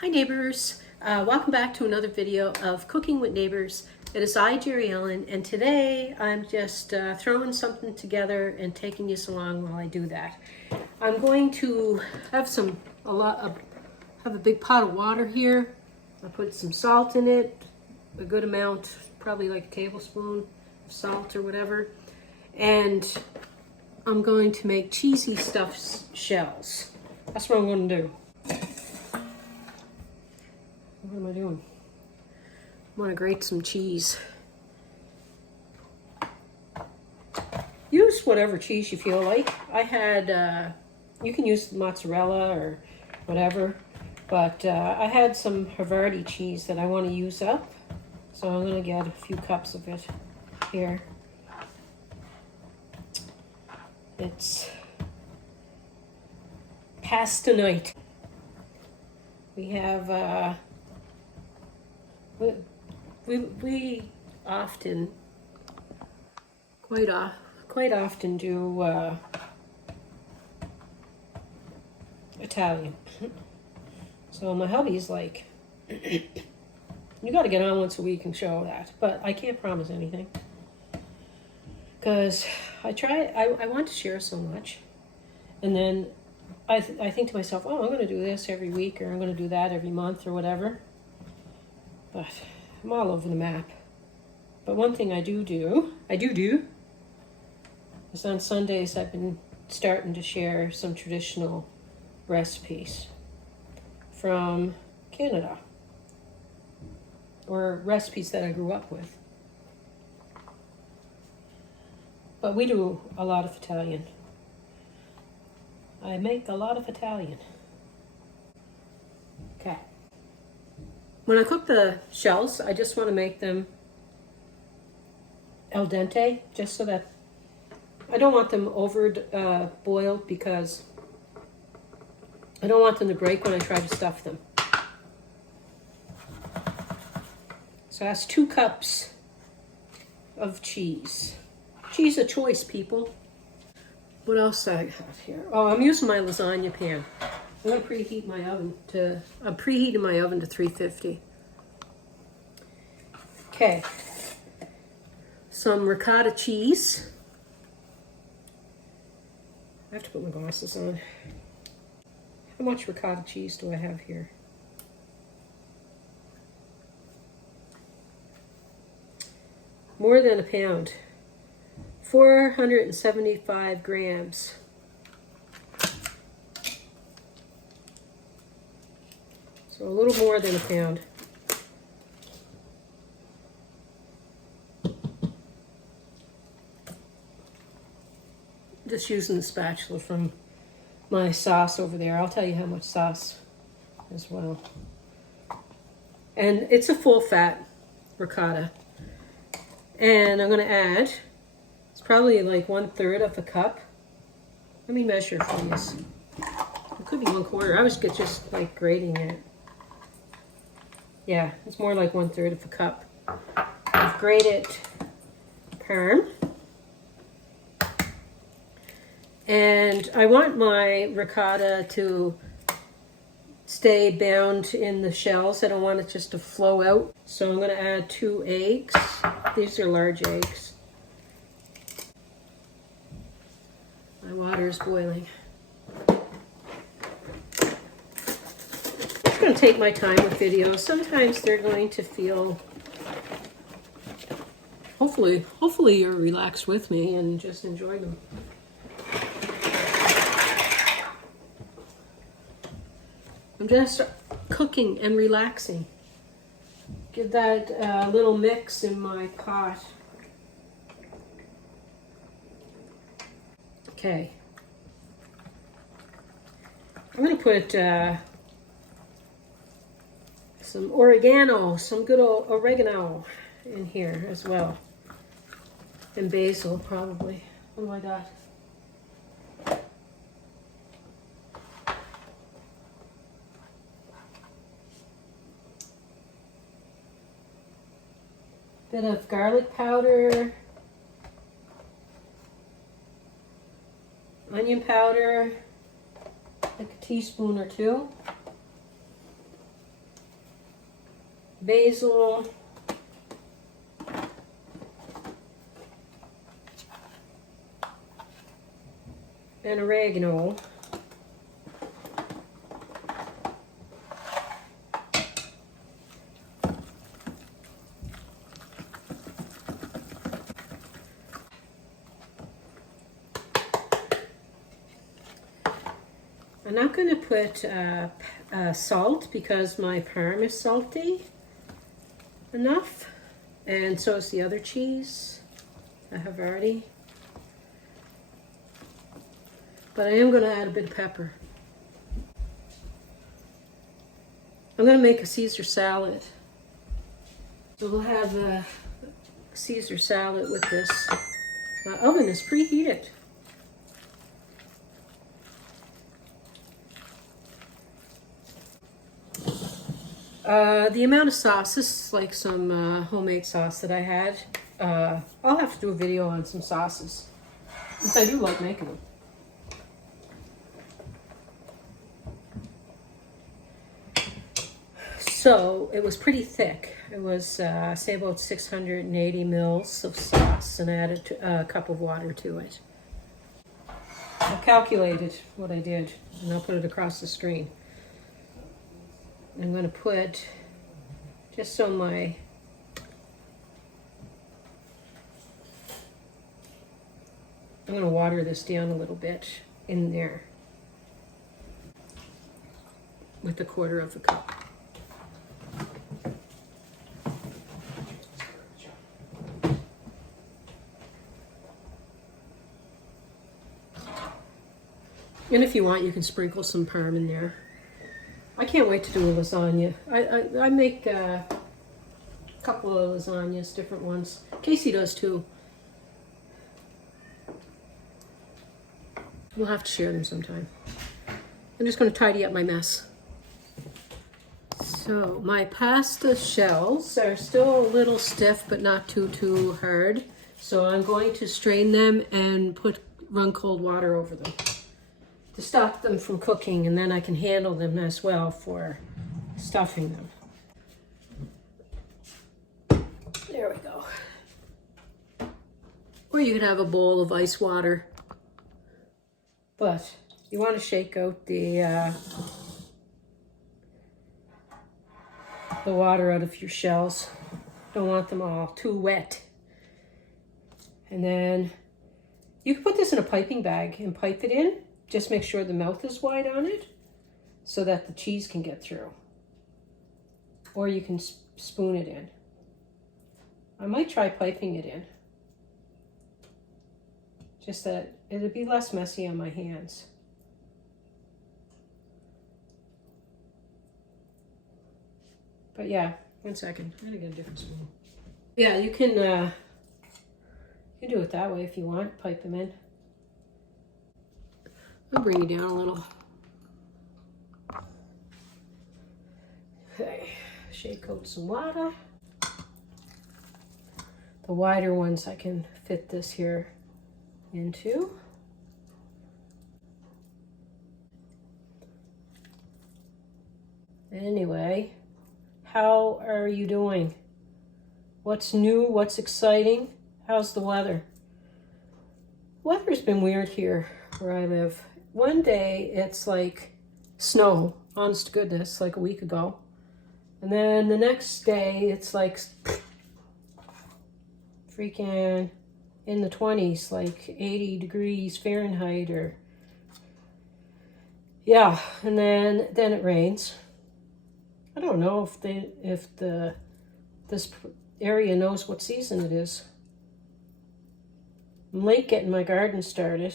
Hi neighbors, welcome back to another video of Cooking with Neighbors. It is I, Jerry Ellen, and today I'm just throwing something together and taking you along while I do that. I'm going to have have a big pot of water here. I put some salt in it, a good amount, probably like a tablespoon of salt or whatever. And I'm going to make cheesy stuffed shells. That's what I'm going to do. What am I doing? I want to grate some cheese. Use whatever cheese you feel like. I had, you can use mozzarella or whatever, but I had some havarti cheese that I want to use up. So I'm going to get a few cups of it here. It's pasta night. We have, we often, quite often do Italian. So my hubby's like, you got to get on once a week and show that, but I can't promise anything because I want to share so much, and then I think to myself, oh, I'm going to do this every week, or I'm going to do that every month, or whatever. But I'm all over the map. But one thing I do is on Sundays I've been starting to share some traditional recipes from Canada, or recipes that I grew up with. But we do a lot of Italian. I make a lot of Italian. Okay. When I cook the shells, I just want to make them al dente, just so that I don't want them over boiled, because I don't want them to break when I try to stuff them. So that's 2 cups of cheese. Cheese of choice, people. What else do I have here? Oh, I'm using my lasagna pan. I'm going to preheat my oven to, I'm preheating my oven to 350. Okay. Some ricotta cheese. I have to put my glasses on. How much ricotta cheese do I have here? More than a pound. 475 grams. So a little more than a pound. Just using the spatula from my sauce over there. I'll tell you how much sauce as well. And it's a full fat ricotta. And I'm going to add, it's probably like 1/3 of a cup. Let me measure for you. It could be 1/4. I was just like grating it. Yeah, it's more like 1/3 of a cup of grated Parm. And I want my ricotta to stay bound in the shells. I don't want it just to flow out. So I'm going to add 2 eggs. These are large eggs. My water is boiling. I'm going to take my time with videos. Sometimes they're going to feel, hopefully you're relaxed with me and just enjoy them. I'm just cooking and relaxing. Give that little mix in my pot. Okay. I'm going to put some oregano, some good old oregano in here as well. And basil, probably. What do I got? Bit of garlic powder, onion powder, like a teaspoon or 2. basil, and oregano. I'm not going to put salt because my parm is salty enough, and so is the other cheese, the havarti. But I am going to add a bit of pepper. I'm going to make a Caesar salad. So we'll have a Caesar salad with this. My oven is preheated. The amount of sauce, this is like some homemade sauce that I had. I'll have to do a video on some sauces, since I do like making them. So it was pretty thick. It was, say, about 680 mils of sauce, and I added a cup of water to it. I calculated what I did, and I'll put it across the screen. I'm going to put, just so I'm going to water this down a little bit in there with a quarter of a cup. And if you want, you can sprinkle some parm in there. I can't wait to do a lasagna. I make a couple of lasagnas, different ones. Casey does too. We'll have to share them sometime. I'm just going to tidy up my mess. So my pasta shells are still a little stiff, but not too hard. So I'm going to strain them and run cold water over them to stop them from cooking, and then I can handle them as well for stuffing them. There we go. Or you could have a bowl of ice water, but you want to shake out the water out of your shells. Don't want them all too wet. And then you can put this in a piping bag and pipe it in. Just make sure the mouth is wide on it so that the cheese can get through. Or you can spoon it in. I might try piping it in. Just that it'll be less messy on my hands. But yeah, 1 second. I'm gonna get a different spoon. Yeah, you can do it that way if you want. Pipe them in. I'll bring you down a little. Okay, shake out some water. The wider ones I can fit this here into. Anyway, how are you doing? What's new? What's exciting? How's the weather? Weather's been weird here where I live. One day it's like snow, honest to goodness, like a week ago. And then the next day it's like freaking in the 20s, like 80 degrees Fahrenheit or yeah, and then it rains. I don't know if this area knows what season it is. I'm late getting my garden started,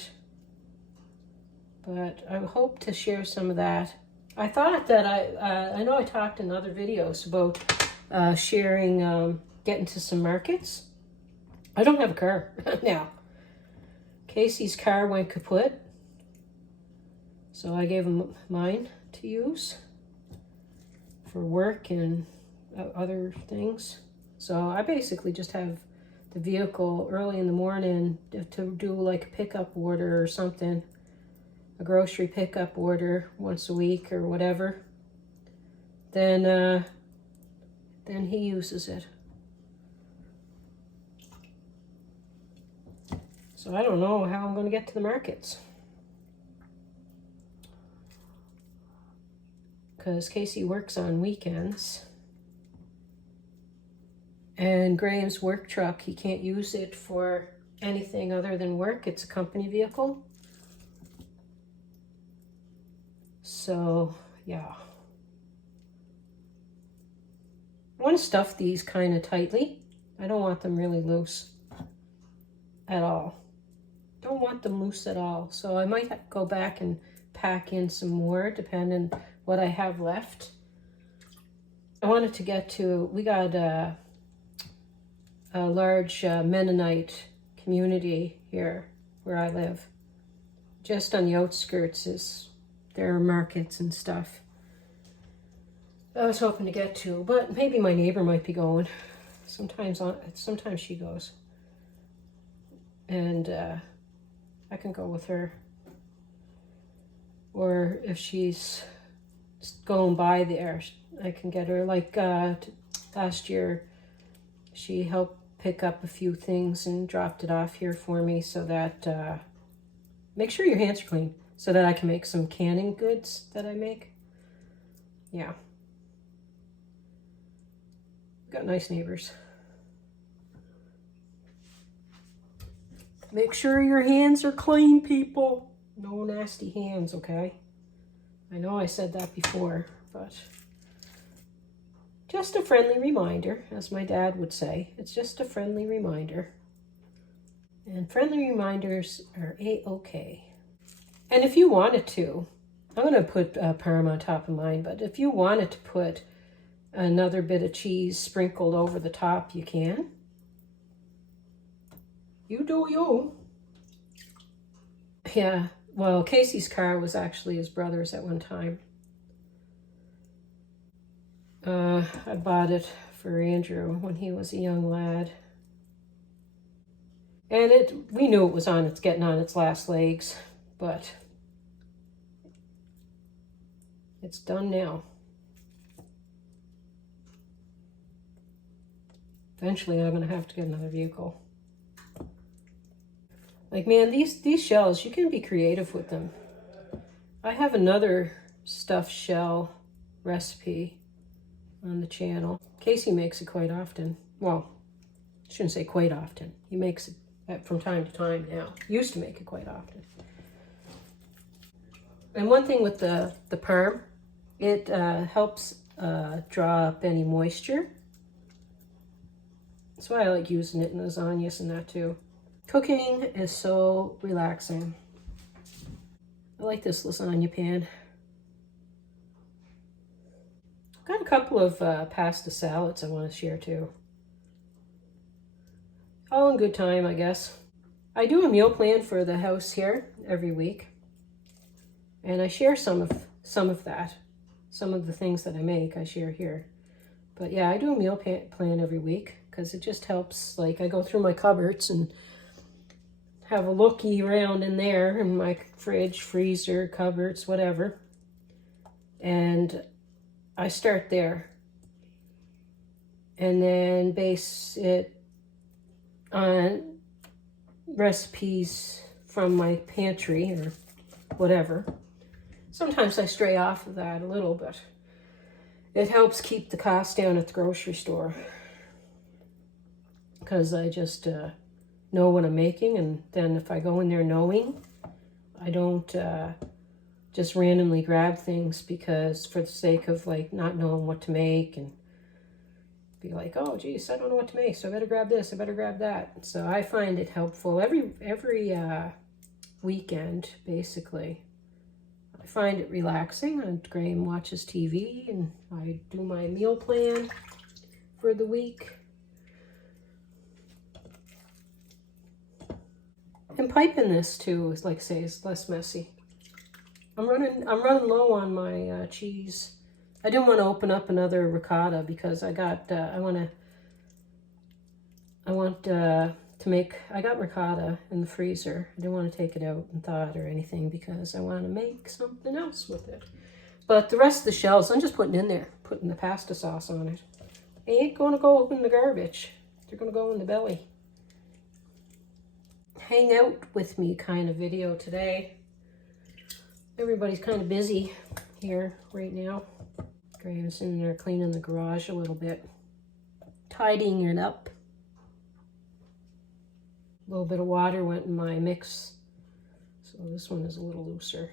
but I hope to share some of that. I thought that I know I talked in other videos about sharing, getting to some markets. I don't have a car now. Casey's car went kaput, so I gave him mine to use for work and other things. So I basically just have the vehicle early in the morning to do like a pickup order or something, a grocery pickup order once a week or whatever. Then then he uses it. So I don't know how I'm going to get to the markets. Because Casey works on weekends. And Graham's work truck, he can't use it for anything other than work. It's a company vehicle. So, yeah. I want to stuff these kind of tightly. I don't want them really loose at all. Don't want them loose at all. So I might go back and pack in some more depending what I have left. I wanted to get to, we got a large Mennonite community here where I live. Just on the outskirts is their markets and stuff. I was hoping to get to, but maybe my neighbor might be going. Sometimes she goes. And I can go with her. Or if she's going by there, I can get her. Like last year, she helped pick up a few things and dropped it off here for me so that, make sure your hands are clean, so that I can make some canning goods that I make. Yeah. Got nice neighbors. Make sure your hands are clean, people. No nasty hands, okay? I know I said that before, but just a friendly reminder, as my dad would say. It's just a friendly reminder. And friendly reminders are a-okay. And if you wanted to, I'm going to put Parma on top of mine, but if you wanted to put another bit of cheese sprinkled over the top, you can. You do you. Yeah, well, Casey's car was actually his brother's at one time. I bought it for Andrew when he was a young lad. And we knew it was getting on its last legs, but it's done now. Eventually I'm going to have to get another vehicle. Like, man, these shells, you can be creative with them. I have another stuffed shell recipe on the channel. Casey makes it quite often. Well, I shouldn't say quite often. He makes it from time to time now. Used to make it quite often. And one thing with the Parm, it helps draw up any moisture. That's why I like using it in lasagnas and that too. Cooking is so relaxing. I like this lasagna pan. I've got a couple of pasta salads I want to share too. All in good time, I guess. I do a meal plan for the house here every week. And I share some of that. Some of the things that I make, I share here. But yeah, I do a meal plan every week because it just helps. Like, I go through my cupboards and have a looky around in there in my fridge, freezer, cupboards, whatever. And I start there. And then base it on recipes from my pantry or whatever. Sometimes I stray off of that a little bit. It helps keep the cost down at the grocery store. Because I just know what I'm making, and then if I go in there knowing, I don't just randomly grab things because for the sake of like not knowing what to make and be like, oh geez, I don't know what to make, so I better grab this, I better grab that. So I find it helpful every weekend, basically. I find it relaxing, and Graham watches TV and I do my meal plan for the week. And piping this too is, like say, is less messy. I'm running low on my cheese. I didn't want to open up another ricotta because I got I got ricotta in the freezer. I didn't want to take it out and thaw it or anything because I want to make something else with it. But the rest of the shells I'm just putting in there, putting the pasta sauce on it. They ain't gonna go in the garbage. They're gonna go in the belly. Hang out with me kind of video today. Everybody's kind of busy here right now. Graham's in there cleaning the garage a little bit, tidying it up. A little bit of water went in my mix, so this one is a little looser,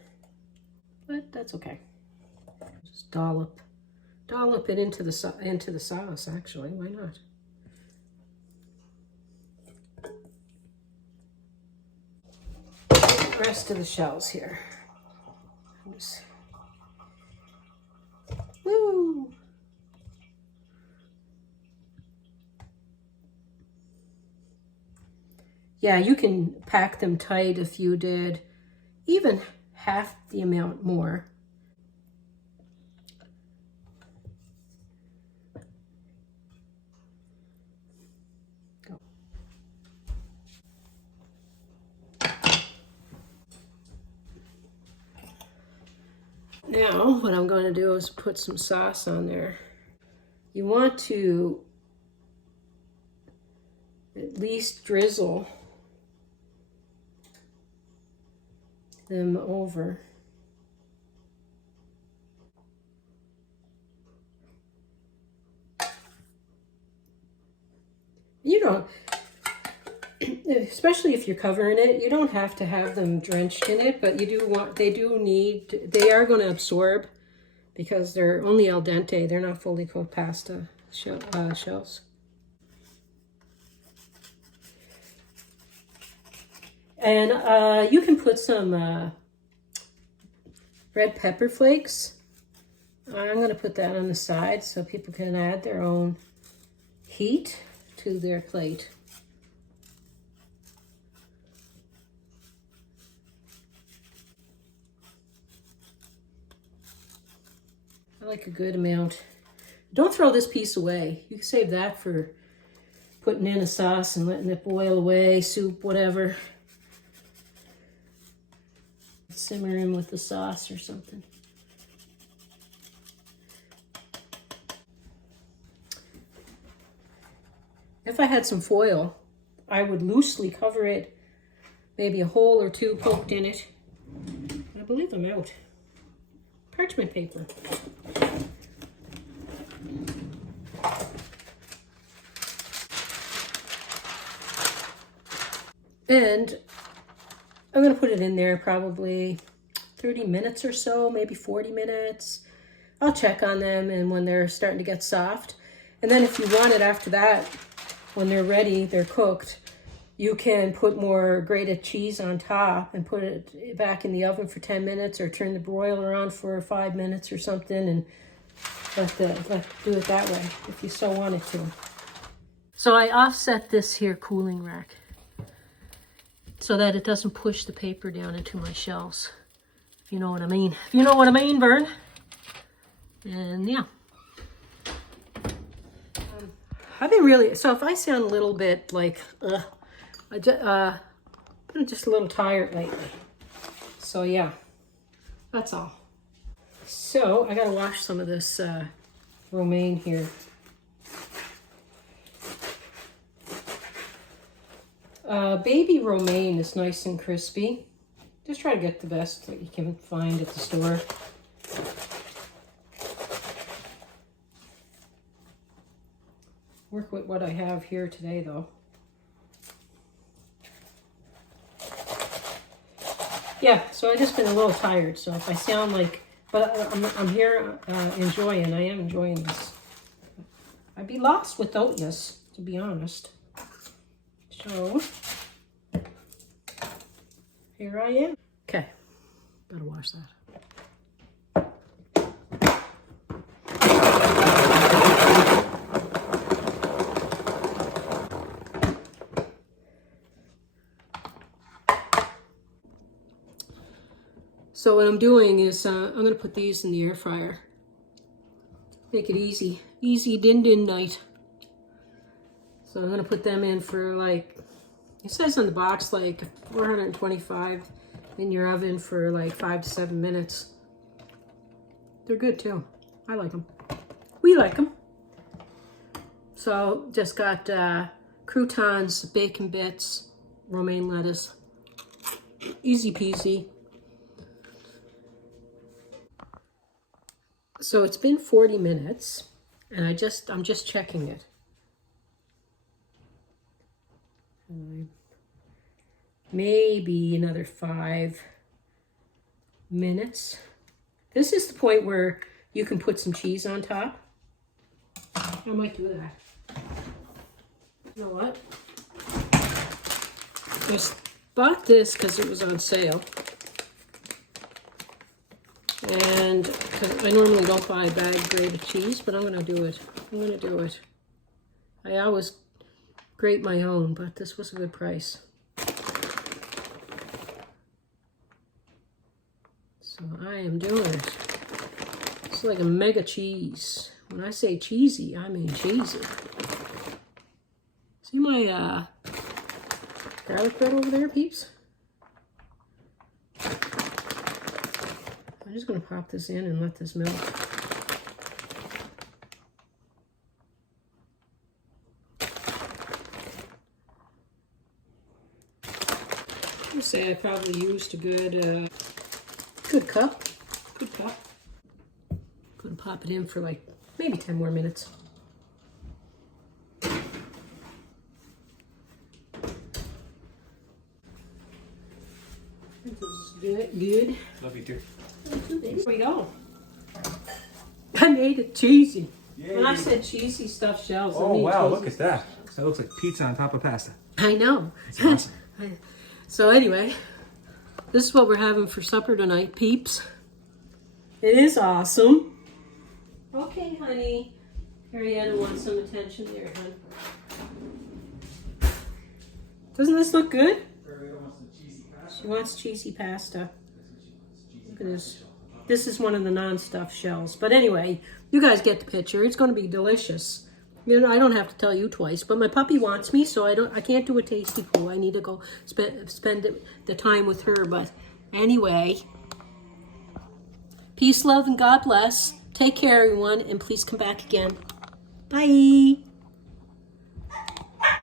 but that's okay. Just dollop it into the sauce. Actually, why not? The rest of the shells here. Woo! Yeah, you can pack them tight if you did even half the amount more. Go. Now, what I'm going to do is put some sauce on there. You want to at least drizzle them over. You don't, especially if you're covering it, you don't have to have them drenched in it, but you do want, they are going to absorb because they're only al dente. They're not fully cooked pasta shells. And you can put some red pepper flakes. I'm going to put that on the side so people can add their own heat to their plate. I like a good amount. Don't throw this piece away. You can save that for putting in a sauce and letting it boil away, soup, whatever. Simmer in with the sauce or something. If I had some foil, I would loosely cover it, maybe a hole or two poked in it. I believe I'm out. Parchment paper. And I'm going to put it in there probably 30 minutes or so, maybe 40 minutes. I'll check on them and when they're starting to get soft. And then if you want it after that, when they're ready, they're cooked, you can put more grated cheese on top and put it back in the oven for 10 minutes or turn the broiler on for 5 minutes or something and do it that way if you so wanted to. So I offset this here cooling rack so that it doesn't push the paper down into my shells. If you know what I mean. If you know what I mean, Vern. And yeah. I've been really, so if I sound a little bit like, I'm just a little tired lately. So yeah, that's all. So I gotta wash some of this romaine here. Baby romaine is nice and crispy. Just try to get the best that you can find at the store. Work with what I have here today, though. Yeah, so I just been a little tired, so if I sound like, but I'm here enjoying. I am enjoying this. I'd be lost without this, to be honest. So here I am. Okay, gotta wash that. So what I'm doing is I'm going to put these in the air fryer. Make it easy. Easy din night. So I'm going to put them in for like, it says on the box like 425 in your oven for like 5 to 7 minutes. They're good too. I like them. We like them. So just got croutons, bacon bits, romaine lettuce. Easy peasy. So it's been 40 minutes and I'm just checking it. Maybe another 5 minutes. This is the point where you can put some cheese on top. I might do that. You know what? I bought this because it was on sale. And cause I normally don't buy bagged grated cheese, but I'm going to do it. I'm going to do it. I always grate my own, but this was a good price. So I am doing it. It's like a mega cheese. When I say cheesy, I mean cheesy. See my garlic bread over there, peeps? I'm just going to pop this in and let this melt. I'd say I probably used a good cup. Good cup. Going to pop it in for like maybe 10 more minutes. This is good. Love you too. There we go. I made it cheesy. Yay. When I said cheesy stuffed shells, I Oh mean wow, cheesy. look at that. That looks like pizza on top of pasta. I know. That's awesome. So anyway, this is what we're having for supper tonight, peeps. It is awesome. Okay, honey. Arietta wants some attention there, hon. Doesn't this look good? She wants cheesy pasta. Look at this. This is one of the non-stuffed shells. But anyway, you guys get the picture. It's going to be delicious. You know, I don't have to tell you twice, but my puppy wants me, so I can't do a tasty pool. I need to go spend the time with her. But anyway, peace, love, and God bless. Take care, everyone, and please come back again. Bye.